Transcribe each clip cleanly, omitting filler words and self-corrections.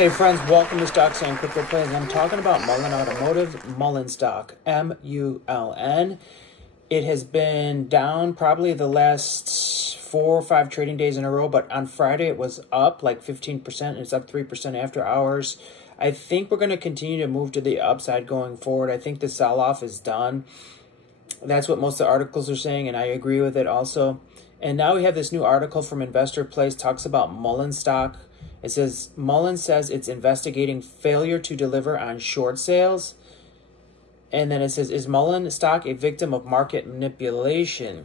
Hey friends, welcome to Stocks and Crypto Plays. I'm talking about Mullen Automotive, Mullen stock, M-U-L-N. It has been down probably the last 4 or 5 trading days in a row, but on Friday it was up like 15%, and it's up 3% after hours. I think we're going to continue to move to the upside going forward. I think the sell-off is done. That's what most of the articles are saying, and I agree with it also. And now we have this new article from Investor Place, talks about Mullen stock. It says, Mullen says it's investigating failure to deliver on short sales. And then it says, is Mullen stock a victim of market manipulation?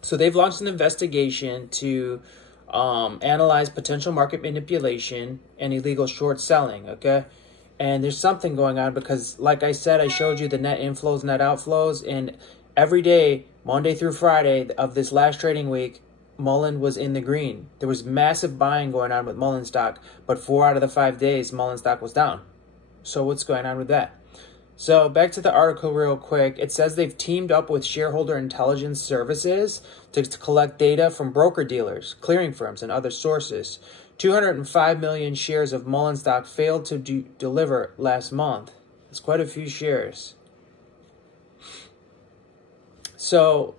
So they've launched an investigation to analyze potential market manipulation and illegal short selling, okay? And there's something going on because, like I said, I showed you the net inflows, net outflows, and every day, Monday through Friday of this last trading week, Mullen was in the green. There was massive buying going on with Mullen stock, but 4 out of the 5 days, Mullen stock was down. So what's going on with that? So back to the article real quick. It says they've teamed up with shareholder intelligence services to collect data from broker-dealers, clearing firms, and other sources. 205 million shares of Mullen stock failed to deliver last month. It's quite a few shares. So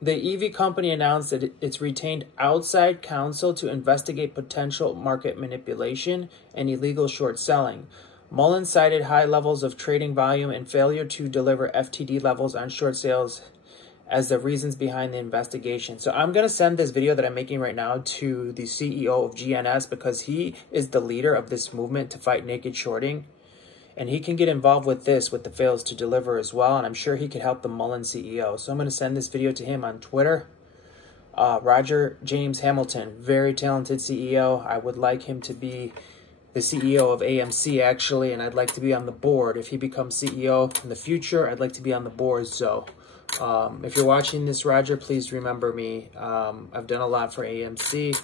the EV company announced that it's retained outside counsel to investigate potential market manipulation and illegal short selling. Mullen cited high levels of trading volume and failure to deliver FTD levels on short sales as the reasons behind the investigation. So I'm going to send this video that I'm making right now to the CEO of GNS because he is the leader of this movement to fight naked shorting. And he can get involved with this, with the fails to deliver as well. And I'm sure he could help the Mullen CEO. So I'm going to send this video to him on Twitter. Roger James Hamilton, very talented CEO. I would like him to be the CEO of AMC, actually. And I'd like to be on the board. If he becomes CEO in the future, I'd like to be on the board. So if you're watching this, Roger, please remember me. I've done a lot for AMC.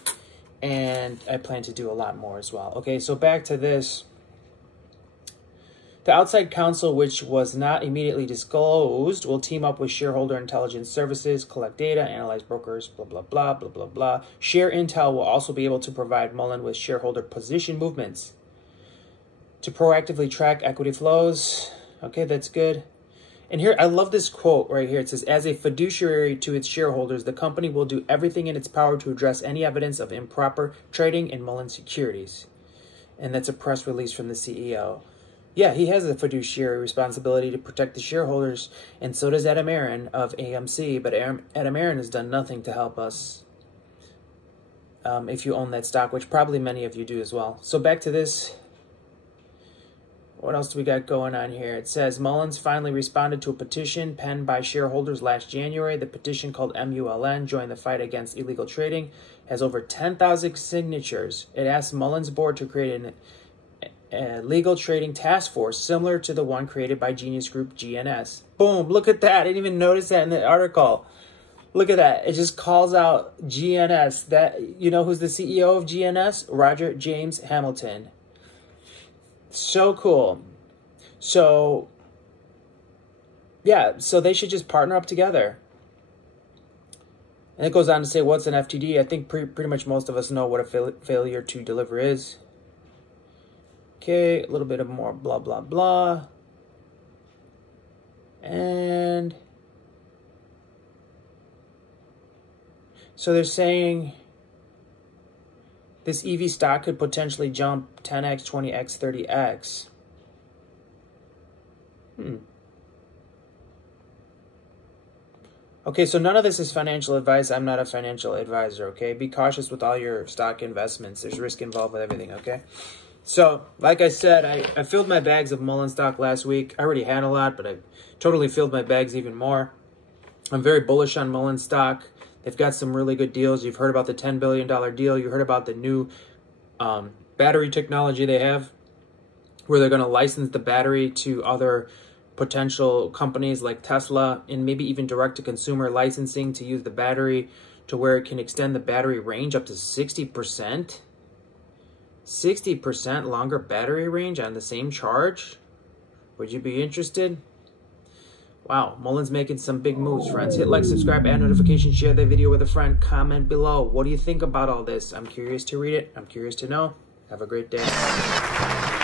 And I plan to do a lot more as well. Okay, so back to this. The outside counsel, which was not immediately disclosed, will team up with shareholder intelligence services, collect data, analyze brokers, blah, blah, blah, blah, blah, blah. Share Intel will also be able to provide Mullen with shareholder position movements to proactively track equity flows. Okay, that's good. And here, I love this quote right here. It says, as a fiduciary to its shareholders, the company will do everything in its power to address any evidence of improper trading in Mullen securities. And that's a press release from the CEO. Yeah, he has a fiduciary responsibility to protect the shareholders, and so does Adam Aron of AMC, but Adam Aron has done nothing to help us if you own that stock, which probably many of you do as well. So back to this. What else do we got going on here? It says, Mullins finally responded to a petition penned by shareholders last January. The petition, called MULN, Join the Fight Against Illegal Trading, has over 10,000 signatures. It asks Mullen's board to create a legal trading task force similar to the one created by Genius Group GNS. Boom, look at that. I didn't even notice that in the article. Look at that. It just calls out GNS. That, you know who's the CEO of GNS? Roger James Hamilton. So cool. So, yeah, so they should just partner up together. And it goes on to say, what's an FTD? I think pretty much most of us know what a failure to deliver is. Okay, a little bit of more blah, blah, blah. And so they're saying this EV stock could potentially jump 10x, 20x, 30x. Okay, so none of this is financial advice. I'm not a financial advisor, okay? Be cautious with all your stock investments. There's risk involved with everything, okay? So, like I said, I filled my bags of Mullen stock last week. I already had a lot, but I totally filled my bags even more. I'm very bullish on Mullen stock. They've got some really good deals. You've heard about the $10 billion deal. You heard about the new battery technology they have, where they're going to license the battery to other potential companies like Tesla, and maybe even direct-to-consumer licensing to use the battery to where it can extend the battery range up to 60%. 60% longer battery range on the same charge? Would you be interested? Wow, Mullen's making some big moves, friends. Hit like, subscribe, add notifications, share the video with a friend, comment below. What do you think about all this? I'm curious to read it. I'm curious to know. Have a great day.